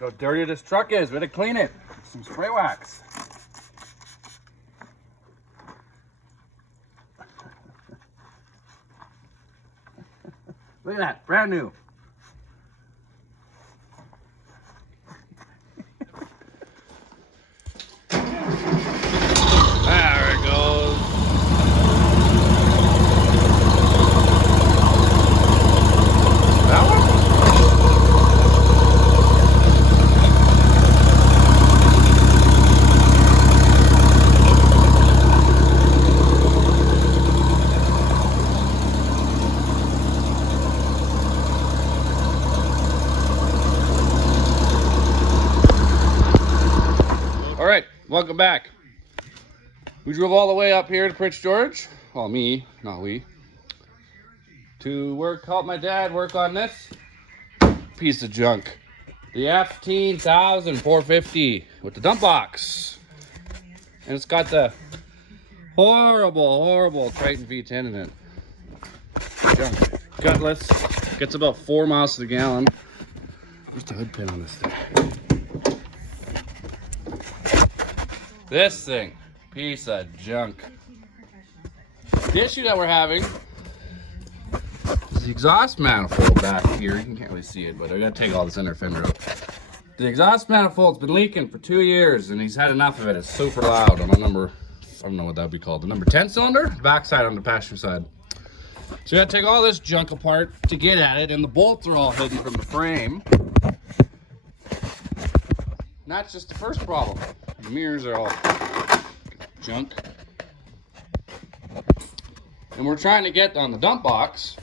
Look how dirty this truck is. We gotta clean it with some spray wax. Look at that, brand new. There it goes. That one? All right, welcome back. We drove all the way up here to Prince George. Well, me, not we. To help my dad work on this piece of junk. The F10450 with the dump box. And it's got the horrible TRITON v10 in it. Junk. Gutless. Gets about 4 miles to the gallon. Where's the hood pin on this thing? This thing. Piece of junk. The issue that we're having is the exhaust manifold back here. You can't really see it, but I gotta take all this inner fender out. The exhaust manifold's been leaking for 2 years, and he's had enough of it. It's super loud on the number, I don't know what that would be called, the number 10 cylinder, backside on the passenger side. So you gotta take all this junk apart to get at it, and the bolts are all hidden from the frame. And that's just the first problem. The mirrors are all junk. And we're trying to get on the dump box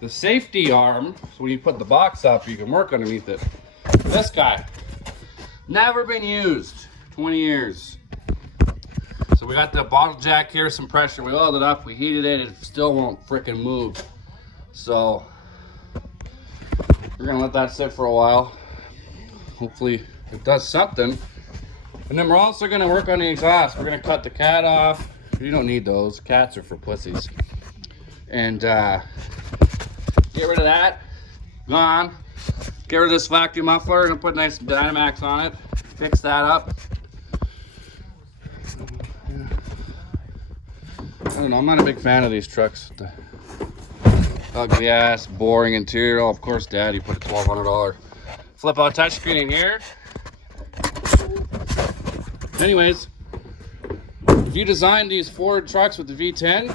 the safety arm, so when you put the box up you can work underneath it. This guy, never been used, 20 years. So we got the bottle jack here, some pressure, we oiled it up, we heated it, it still won't frickin' move. So we're gonna let that sit for a while. Hopefully it does something. And then we're also gonna work on the exhaust. We're gonna cut the cat off. You don't need those. Cats are for pussies. And get rid of that. Gone. Get rid of this vacuum muffler and put nice Dynamax on it. Fix that up. I don't know, I'm not a big fan of these trucks. The ugly ass, boring interior. Oh, of course, Dad, you put a $1,200 flip out touchscreen in here. Anyways, if you designed these Ford trucks with the V10,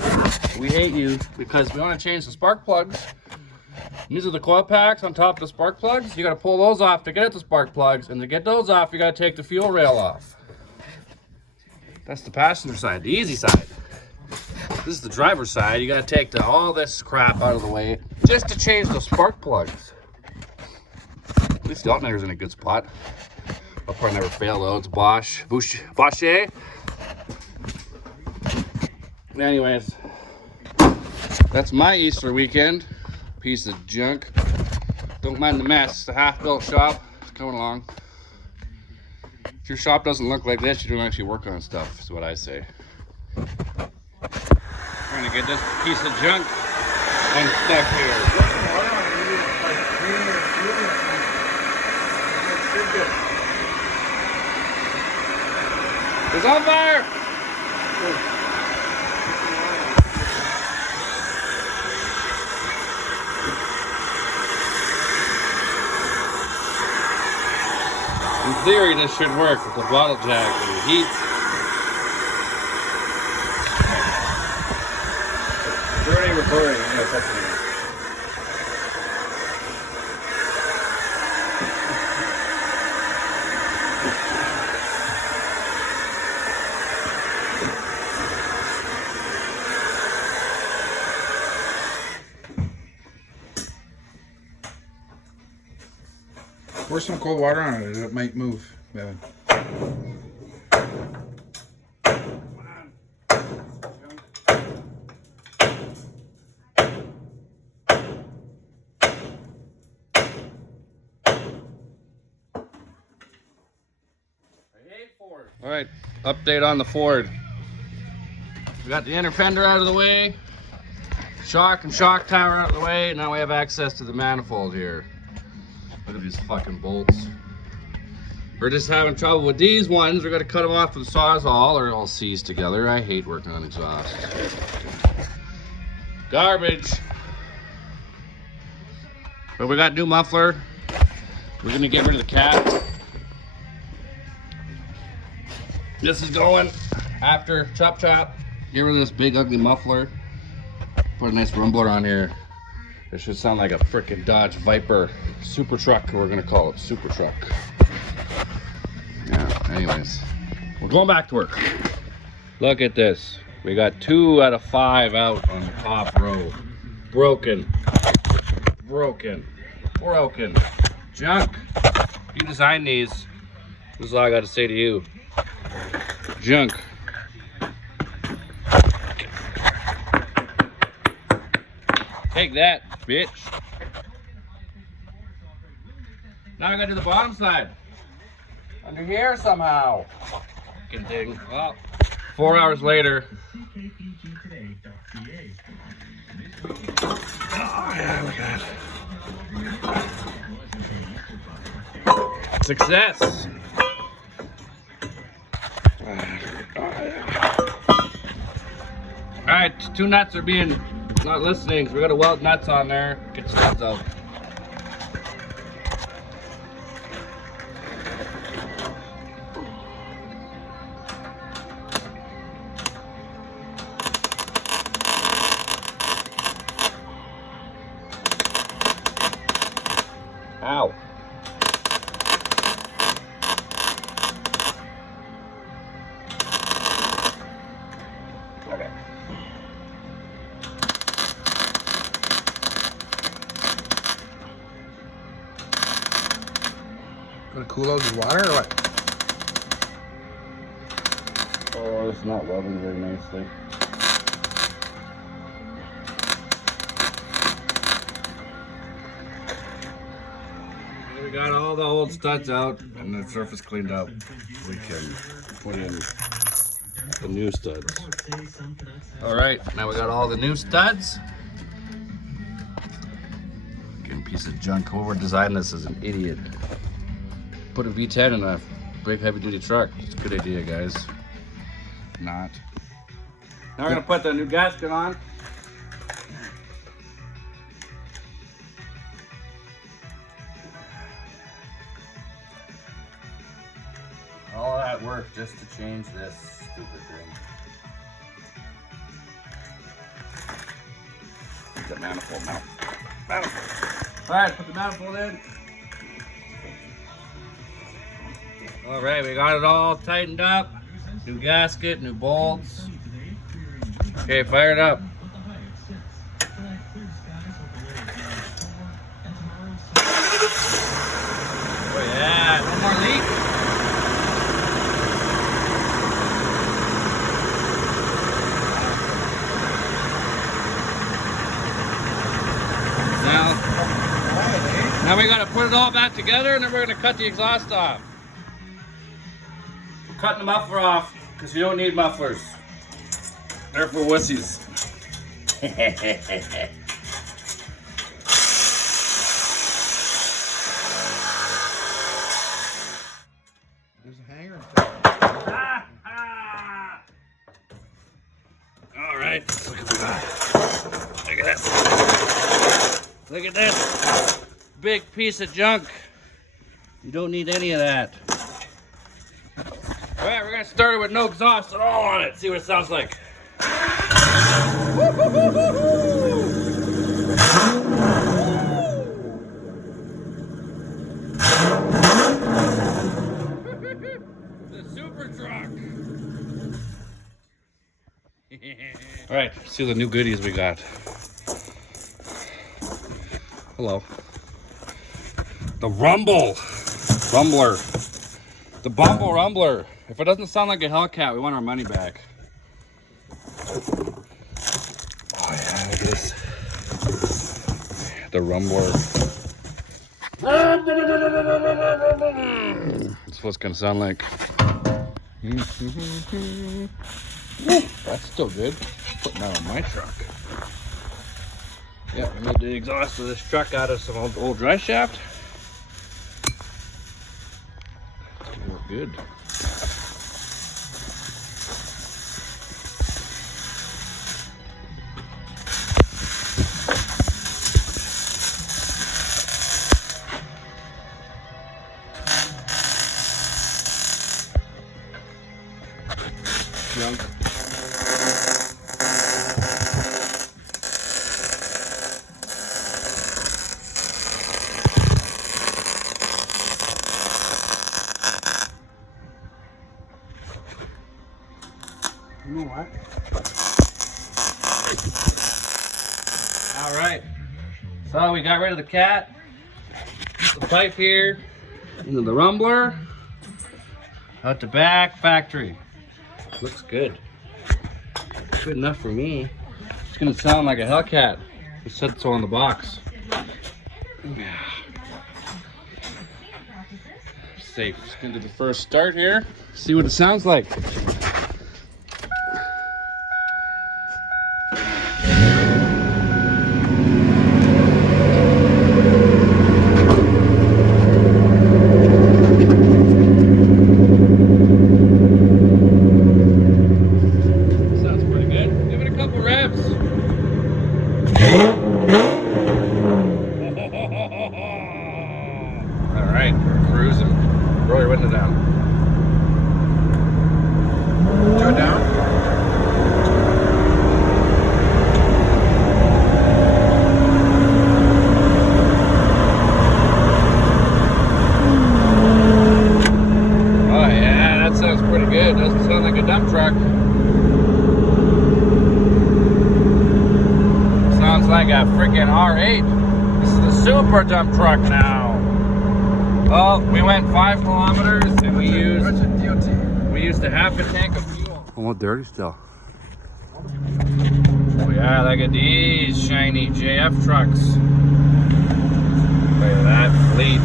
we hate you because we want to change the spark plugs. These are the coil packs on top of the spark plugs. You got to pull those off to get at the spark plugs, and to get those off, you got to take the fuel rail off. That's the passenger side, the easy side. This is the driver's side. You got to take all this crap out of the way just to change the spark plugs. At least the alternator's in a good spot. I'll probably never fail though. It's Bosch. Anyways, that's my Easter weekend. Piece of junk. Don't mind the mess. The half-built shop is coming along. If your shop doesn't look like this, you don't actually work on stuff, is what I say. Trying to get this piece of junk unstuck here. It's on fire! In theory, this should work with the bottle jack and the heat. You're already recording, you know, touching it. Pour some cold water on it, it might move, Bevan. All right, update on the Ford. We got the inner fender out of the way, shock and shock tower out of the way. Now we have access to the manifold here. Look at these fucking bolts. We're just having trouble with these ones. We're gonna cut them off with the Sawzall or all seize together. I hate working on exhaust. Garbage. But we got new muffler. We're gonna get rid of the cap. This is going after chop chop. Get rid of this big ugly muffler. Put a nice rumbler on here. It should sound like a frickin' Dodge Viper super truck. We're gonna call it super truck. Yeah, anyways, we're going back to work. Look at this. We got 2 out of 5 out on the top row. Broken. Broken. Broken. Junk. You designed these. This is all I got to say to you. Junk. Take that, bitch. Now I gotta do the bottom side. Under here somehow. Fucking thing. Well, 4 hours later. Oh yeah, look at that. Success. Alright, 2 nuts are being not listening, so we gotta weld nuts on there. Get the studs out. Ow. Okay. Gonna cool those with water or what? Oh, it's not welding very nicely. We got all the old studs out and the surface cleaned up. We can put in the new studs. All right, now we got all the new studs. Fucking piece of junk. Whoever designed this is an idiot. Put a V10 in a big heavy duty truck. It's a good idea, guys. Not. Now we're gonna put the new gasket on. All that work just to change this stupid thing. The manifold now. Manifold. All right, put the manifold in. All right, we got it all tightened up. New gasket, new bolts. Okay, fire it up. Oh yeah, no more leak. Now we gotta put it all back together and then we're gonna cut the exhaust off. We're cutting the muffler off because you don't need mufflers. They're for wussies. There's a hanger. All right, let's look at that. Look at this. Look at this. Big piece of junk. You don't need any of that. All right, we're gonna start it with no exhaust at all on it. See what it sounds like. The super truck. All right, see the new goodies we got. Hello. The rumbler. The Bumble Rumbler. If it doesn't sound like a Hellcat, we want our money back. Oh yeah, look at this. The Rumbler. That's what it's gonna sound like. That's still good. Putting that on my truck. Yeah, we made the exhaust of this truck out of some old dry shaft. good. Junk. You know what? All right. So we got rid of the cat. The pipe here into the rumbler. Out the back factory. Looks good. Good enough for me. It's gonna sound like a Hellcat. It said so on the box. Yeah. Safe. Just gonna do the first start here. See what it sounds like. Sounds pretty good. Give it a couple revs. All right, cruising. Roll your window down. Do it down. Oh yeah, that sounds pretty good. Doesn't sound like a dump truck. Sounds like a freaking R8. This is the super dump truck now. Well, we went 5 kilometers and we used a half a tank of fuel. Almost dirty still. Oh yeah, look at these shiny JF trucks. Look at that fleet.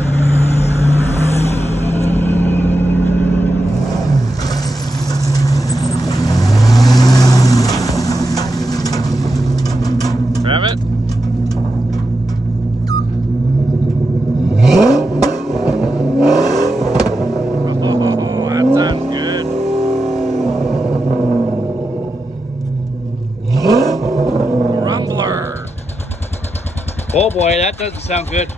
Grab it. Oh, that sounds good. Rumbler. Oh boy, that doesn't sound good.